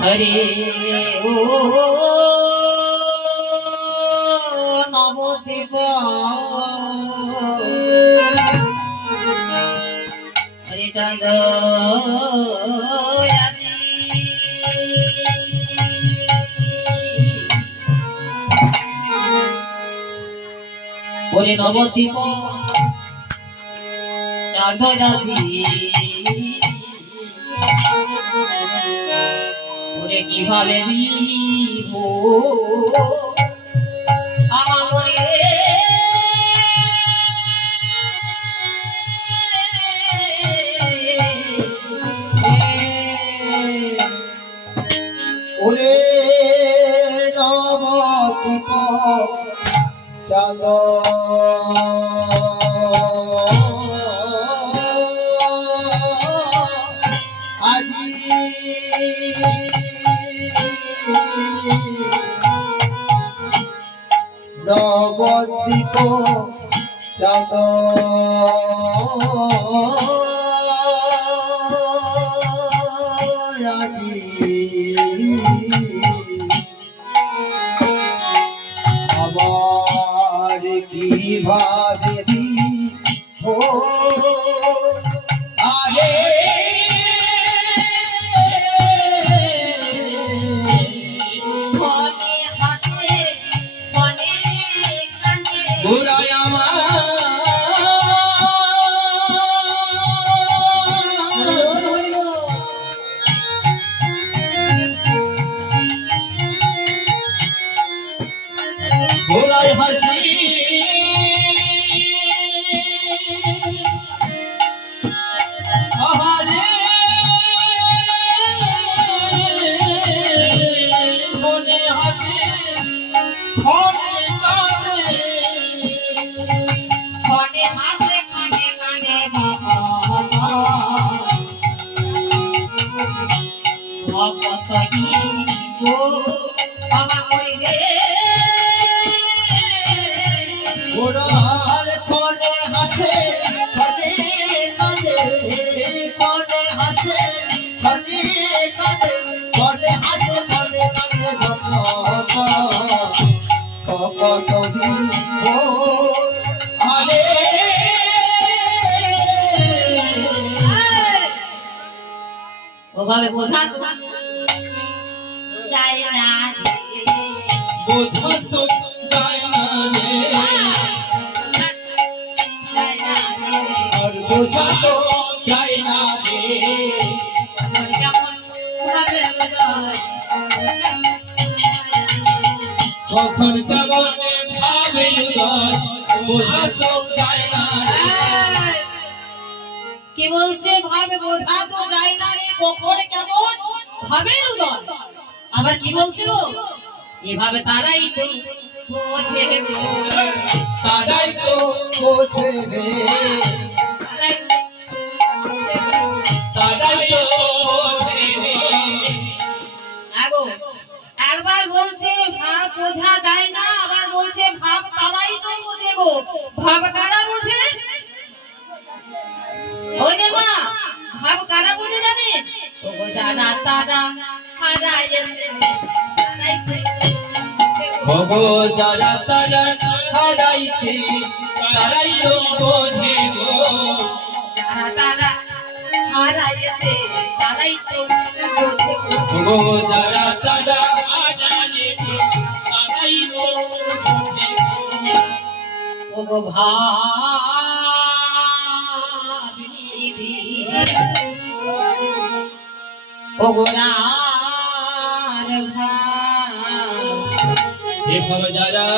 হরে ও নবদ্বীপ হরে চাঁদ ওরে নবদ্বীপ চাঁদরাজি ওরে কিভাবে বিভো আমরে ওরে নবদ্বীপ চাঁদ আজি নবদ্বীপ চাঁদ আমার কিভাবে ও আরে গোড়ায় আমার গোড়ায় হাসি আহারে মনে হাসি মনে কাঁদে মনে হাসে কানে কানে ভক্তই গো আমার কইলে গোড়ার কোণে হাসে কোণে কাঁদে কোণে হাসে কোণে কাঁদে কোণে হাসে কোণে কাঁদে কতদিন ও আরে ওভাবে বোঝা যায় না বোঝা তো যায় না রে আর বোঝা তো যায় না রে কখন কেমন ভাবে উদয় বোঝা তো যায় না রে কি বলছে ভাবে বোঝা তো যায় না রে কখন কেমন ভাবে উদয় আবার কি বলছে গো এভাবে তারাই তো বোঝে তারাই তো বোঝে রে তারাই তো বোঝে রে আগো একবার বলছে ভাব বোঝা যায় না আবার বলছে ভাব তারাই তো বোঝে গো ভাব কারা বোঝে ওই যে মা ভাব কারা বোঝে জানে ও যারা তারা হারাইছে ভগো যারা তারা হারাইছে তারাই তো বোঝে গো যারা তারা হারাইছে তারাই তো বোঝে ভগো যারা তারা হারাইছে তারাই তো বোঝে ও গো ভাবিনি ও গো রার ভাব এ ভব যারা